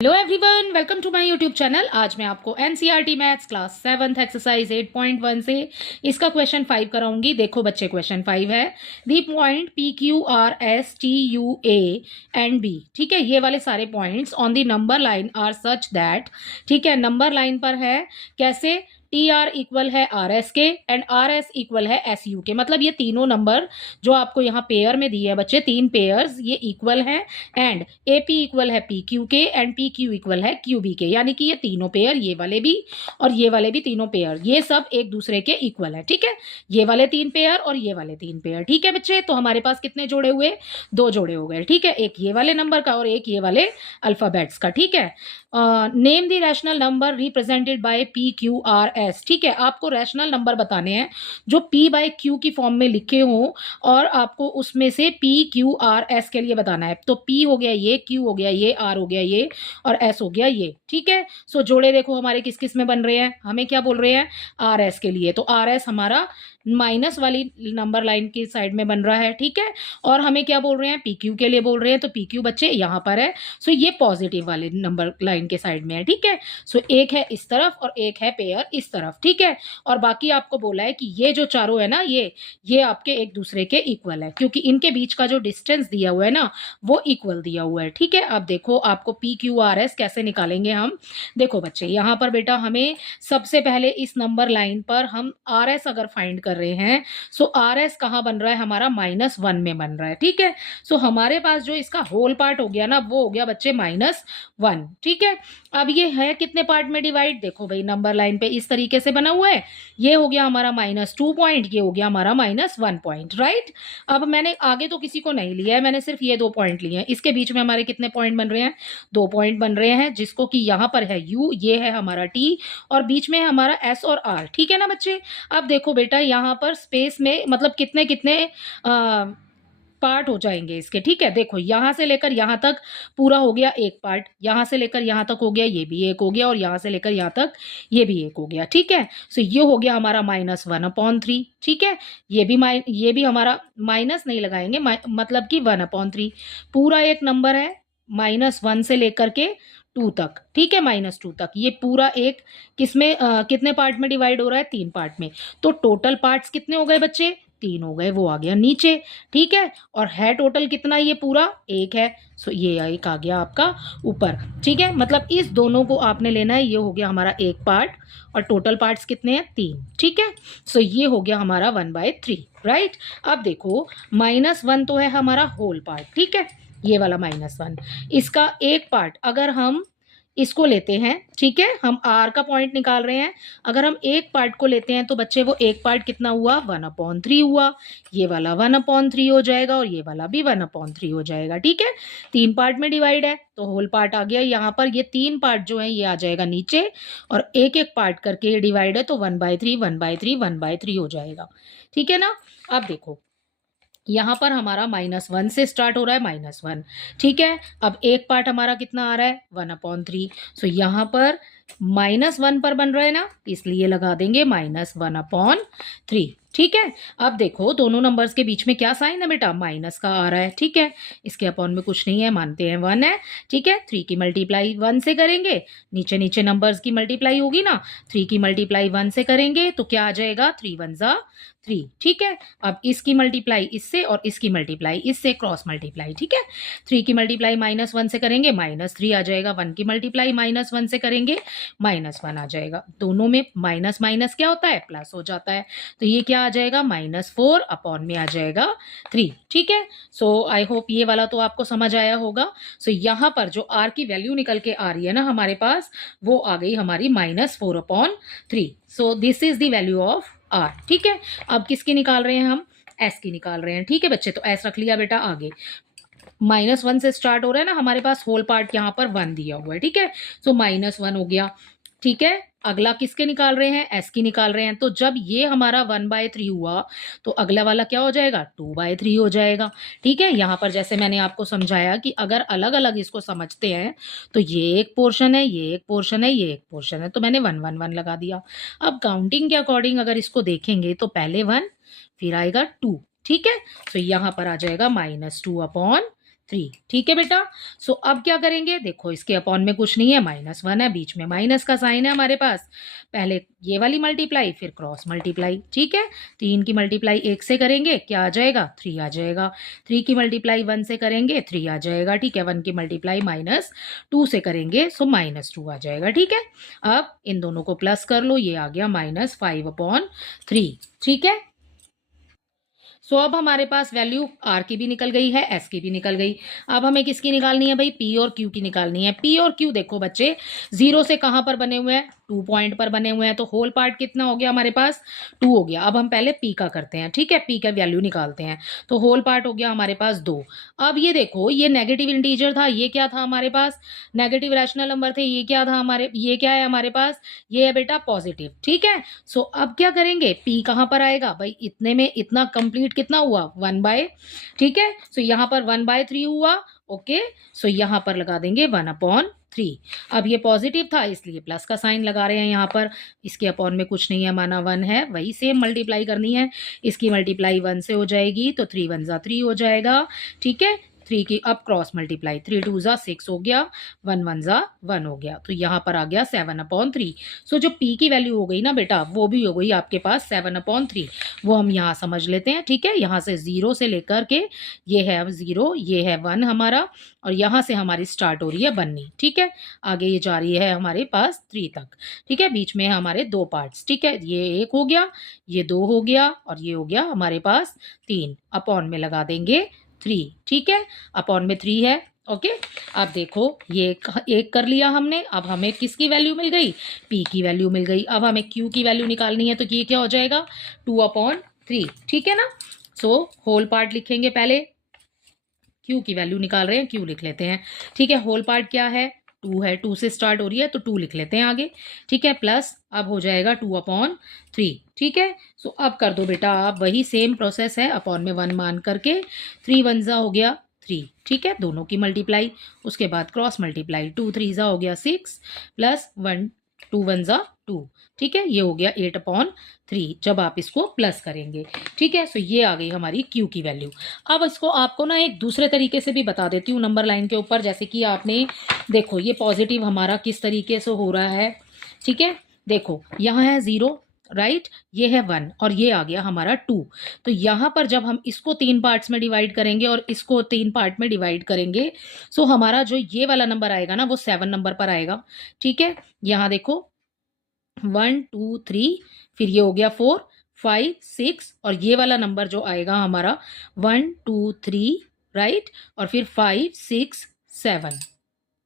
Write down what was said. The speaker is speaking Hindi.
Hello everyone, welcome to my YouTube channel. आज मैं आपको NCERT maths class 7th exercise 8.1 से इसका क्वेश्चन 5 कराऊंगी। देखो बच्चे, क्वेश्चन 5 है the point P Q R S T U A and B. ठीक है, ये वाले सारे points on the number line are such that, ठीक है, नंबर लाइन पर है कैसे, टी आर इक्वल है आर एस के एंड आर एस इक्वल है एस यू के। मतलब ये तीनों नंबर जो आपको यहाँ पेयर में दिए है बच्चे, तीन पेयर्स ये इक्वल है एंड ए पी इक्वल है पी क्यू के एंड पी क्यू इक्वल है क्यू बी के। यानी कि ये तीनों पेयर, ये वाले भी और ये वाले भी तीनों पेयर, ये सब एक दूसरे के इक्वल है। ठीक है, ये वाले तीन पेयर और ये वाले तीन पेयर। ठीक है बच्चे, तो हमारे पास कितने जोड़े हुए, दो जोड़े हो गए। ठीक है, एक ये वाले नंबर का और एक ये वाले अल्फाबेट्स का। ठीक है, name the rational number represented by P Q R S. ठीक है, आपको रैशनल नंबर बताने हैं जो पी बाय क्यू की फॉर्म में लिखे हों और आपको उसमें से पी क्यू आर एस के लिए बताना है। तो पी हो गया ये, क्यू हो गया ये, आर हो गया ये और एस हो गया ये। ठीक है, सो जोड़े देखो हमारे किस किस में बन रहे हैं, हमें क्या बोल रहे हैं, आर एस के लिए। तो आर एस हमारा माइनस वाली नंबर लाइन की साइड में बन रहा है। ठीक है, और हमें क्या बोल रहे हैं, पी क्यू के लिए बोल रहे हैं। तो पी क्यू बच्चे यहाँ पर है, सो ये पॉजिटिव वाले नंबर लाइन के साइड में है। ठीक है, सो एक है इस तरफ और एक है पेयर इस तरफ। ठीक है, और बाकी आपको बोला है कि ये जो चारों है ना, ये आपके एक दूसरे के इक्वल है, क्योंकि इनके बीच का जो डिस्टेंस दिया हुआ है ना वो इक्वल दिया हुआ है। ठीक है, अब देखो आपको पी क्यू आर एस कैसे निकालेंगे हम। देखो बच्चे, यहाँ पर बेटा हमें सबसे पहले इस नंबर लाइन पर हम आर एस अगर फाइंड कर रहे हैं, सो आर एस कहाँ बन रहा है, हमारा -1 में बन रहा है। ठीक है, सो हमारे पास जो इसका होल पार्ट हो गया ना, वो हो गया बच्चे -1। ठीक है, अब ये है कितने पार्ट में डिवाइड, देखो भाई नंबर लाइन पे इस तरीके से बना हुआ है। ये हो गया हमारा -2 पॉइंट, ये हो गया हमारा -1 पॉइंट। राइट, अब मैंने आगे तो किसी को नहीं लिया है, मैंने सिर्फ ये 2 पॉइंट लिए हैं। इसके बीच में हमारे कितने पॉइंट बन रहे हैं, 2 पॉइंट बन रहे हैं, जिसको कि यहाँ पर है यू, ये है हमारा टी और बीच में है हमारा एस और आर। ठीक है ना बच्चे, अब देखो बेटा यहाँ पर स्पेस में मतलब कितने कितने पार्ट हो जाएंगे इसके। ठीक है, देखो यहाँ से लेकर यहाँ तक पूरा हो गया एक पार्ट, यहाँ से लेकर यहाँ तक हो गया, ये भी एक हो गया, और यहाँ से लेकर यहाँ तक ये भी एक हो गया। ठीक है, सो ये हो गया हमारा -1/3। ठीक है, ये भी हमारा माइनस नहीं लगाएंगे, मतलब कि 1/3 पूरा एक नंबर है, -1 से लेकर के 2 तक। ठीक है, -2 तक ये पूरा एक किसमें कितने पार्ट में डिवाइड हो रहा है, 3 पार्ट में। तो टोटल पार्ट्स कितने हो गए बच्चे, 3 हो गए, वो आ गया नीचे। ठीक है, और है टोटल कितना, ये पूरा 1 है, सो ये एक आ गया आपका ऊपर। ठीक है, मतलब इस दोनों को आपने लेना है, ये हो गया हमारा एक पार्ट और टोटल पार्ट्स कितने हैं, 3। ठीक है, सो ये हो गया हमारा 1/3। राइट, अब देखो -1 तो है हमारा होल पार्ट। ठीक है, ये वाला -1, इसका एक पार्ट अगर हम इसको लेते हैं, ठीक है, हम आर का पॉइंट निकाल रहे हैं, अगर हम एक पार्ट को लेते हैं तो बच्चे वो एक पार्ट कितना हुआ, 1/3 हुआ। ये वाला 1/3 हो जाएगा और ये वाला भी 1/3 हो जाएगा। ठीक है, 3 पार्ट में डिवाइड है तो होल पार्ट आ गया यहाँ पर, ये 3 पार्ट जो है ये आ जाएगा नीचे और एक एक पार्ट करके ये डिवाइड है तो 1/3 1/3 1/3 हो जाएगा। ठीक है ना, अब देखो यहाँ पर हमारा -1 से स्टार्ट हो रहा है, -1। ठीक है, अब एक पार्ट हमारा कितना आ रहा है, 1/3। सो यहाँ पर -1 पर बन रहा है ना, इसलिए लगा देंगे -1/3। ठीक है, अब देखो दोनों नंबर्स के बीच में क्या साइन है बेटा, माइनस का आ रहा है। ठीक है, इसके अपॉन में कुछ नहीं है, मानते हैं 1 है। ठीक है, 3 की मल्टीप्लाई 1 से करेंगे, नीचे नीचे नंबर्स की मल्टीप्लाई होगी ना, 3 की मल्टीप्लाई 1 से करेंगे तो क्या आ जाएगा, 3 1 जा 3। ठीक है, अब इसकी मल्टीप्लाई इससे और इसकी मल्टीप्लाई इससे, क्रॉस मल्टीप्लाई। ठीक है, 3 की मल्टीप्लाई -1 से करेंगे -3 आ जाएगा, 1 की मल्टीप्लाई -1 से करेंगे -1 आ जाएगा। दोनों में माइनस माइनस क्या होता है, प्लस हो जाता है, तो ये क्या आ जाएगा, -4 अपॉन में आ जाएगा 3। ठीक है, सो आई होप ये वाला तो आपको समझ आया होगा। सो यहाँ पर जो आर की वैल्यू निकल के आ रही है ना हमारे पास, वो आ गई हमारी -4/3। So this is the value of R. ठीक है, अब किसकी निकाल रहे हैं हम, एस की निकाल रहे हैं। ठीक है बच्चे, तो एस रख लिया बेटा आगे, -1 से स्टार्ट हो रहा है ना हमारे पास, होल पार्ट यहाँ पर 1 दिया हुआ है। ठीक है, सो -1 हो गया। ठीक है, अगला किसके निकाल रहे हैं, एस की निकाल रहे हैं, तो जब ये हमारा 1/3 हुआ तो अगला वाला क्या हो जाएगा, 2/3 हो जाएगा। ठीक है, यहाँ पर जैसे मैंने आपको समझाया कि अगर अलग अलग इसको समझते हैं तो ये एक पोर्शन है, ये एक पोर्शन है, ये एक पोर्शन है, तो मैंने 1 1 1 लगा दिया। अब काउंटिंग के अकॉर्डिंग अगर इसको देखेंगे तो पहले 1 फिर आएगा 2। ठीक है, तो यहाँ पर आ जाएगा -2/3। 3। ठीक है बेटा। सो अब क्या करेंगे, देखो इसके अपॉन में कुछ नहीं है, -1 है, बीच में माइनस का साइन है हमारे पास। पहले ये वाली मल्टीप्लाई, फिर क्रॉस मल्टीप्लाई। ठीक है, 3 की मल्टीप्लाई 1 से करेंगे, क्या आ जाएगा, 3 आ जाएगा। 3 की मल्टीप्लाई 1 से करेंगे, 3 आ जाएगा। ठीक है, 1 की मल्टीप्लाई -2 से करेंगे, सो -2 आ जाएगा। ठीक है, अब इन दोनों को प्लस कर लो, ये आ गया -5/3। ठीक है, सो अब हमारे पास वैल्यू आर की भी निकल गई है, एस की भी निकल गई। अब हमें किसकी निकालनी है भाई, पी और क्यू की निकालनी है। पी और क्यू देखो बच्चे, 0 से कहां पर बने हुए हैं, 2 पॉइंट पर बने हुए हैं, तो होल पार्ट कितना हो गया हमारे पास, 2 हो गया। अब हम पहले पी का करते हैं। ठीक है, पी का वैल्यू निकालते हैं, तो होल पार्ट हो गया हमारे पास 2। अब ये देखो, ये नेगेटिव इंटीजर था, ये क्या था हमारे पास, नेगेटिव रैशनल नंबर थे, ये क्या था हमारे, ये क्या है हमारे पास, ये है बेटा पॉजिटिव। ठीक है, सो अब क्या करेंगे, पी कहां पर आएगा भाई, इतने में इतना कंप्लीट कितना हुआ, 1/। ठीक है, सो यहां पर 1/3 हुआ। ओके, सो यहां पर लगा देंगे 1/3। अब ये पॉजिटिव था इसलिए प्लस का साइन लगा रहे हैं यहाँ पर। इसके अपॉन में कुछ नहीं है, माना 1 है, वही सेम मल्टीप्लाई करनी है। इसकी मल्टीप्लाई 1 से हो जाएगी, तो 3 1 3 हो जाएगा। ठीक है, 3 की अब क्रॉस मल्टीप्लाई, 3 2 6 हो गया, 1 1 1 हो गया, तो यहाँ पर आ गया 7/3। सो जो p की वैल्यू हो गई ना बेटा, वो भी हो गई आपके पास 7/3। वो हम यहाँ समझ लेते हैं। ठीक है, यहाँ से 0 से लेकर के ये है 0, ये है 1 हमारा, और यहाँ से हमारी स्टार्ट हो रही है बननी। ठीक है, आगे ये जा रही है हमारे पास 3 तक। ठीक है, बीच में हमारे 2 पार्ट्स। ठीक है, ये 1 हो गया, ये 2 हो गया, और ये हो गया हमारे पास 3। अपॉन में लगा देंगे 3। ठीक है, अपॉन में 3 है। ओके, अब देखो ये एक कर लिया हमने। अब हमें किसकी वैल्यू मिल गई, p की वैल्यू मिल गई। अब हमें q की वैल्यू निकालनी है, तो ये क्या हो जाएगा, 2/3। ठीक है ना, सो होल पार्ट लिखेंगे पहले, q की वैल्यू निकाल रहे हैं, q लिख लेते हैं। ठीक है, होल पार्ट क्या है, 2 है, 2 से स्टार्ट हो रही है, तो 2 लिख लेते हैं आगे। ठीक है, प्लस अब हो जाएगा 2/3। ठीक है, सो अब कर दो बेटा आप, वही सेम प्रोसेस है, अपॉन में 1 मान करके, 3 1 हो गया 3। ठीक है, दोनों की मल्टीप्लाई, उसके बाद क्रॉस मल्टीप्लाई, 2 3 हो गया 6, प्लस 1 2 1 2। ठीक है, ये हो गया 8/3 जब आप इसको प्लस करेंगे। ठीक है, सो ये आ गई हमारी क्यू की वैल्यू। अब इसको आपको ना एक दूसरे तरीके से भी बता देती हूँ नंबर लाइन के ऊपर, जैसे कि आपने देखो ये पॉजिटिव हमारा किस तरीके से हो रहा है। ठीक है, देखो यहाँ है 0, राइट, ये है 1, और ये आ गया हमारा 2। तो यहाँ पर जब हम इसको 3 पार्ट्स में डिवाइड करेंगे और इसको 3 पार्ट में डिवाइड करेंगे, सो हमारा जो ये वाला नंबर आएगा ना, वो 7 नंबर पर आएगा। ठीक है, यहाँ देखो 1 2 3, फिर ये हो गया 4 5 6, और ये वाला नंबर जो आएगा हमारा 1 2 3, राइट, और फिर 5 6 7।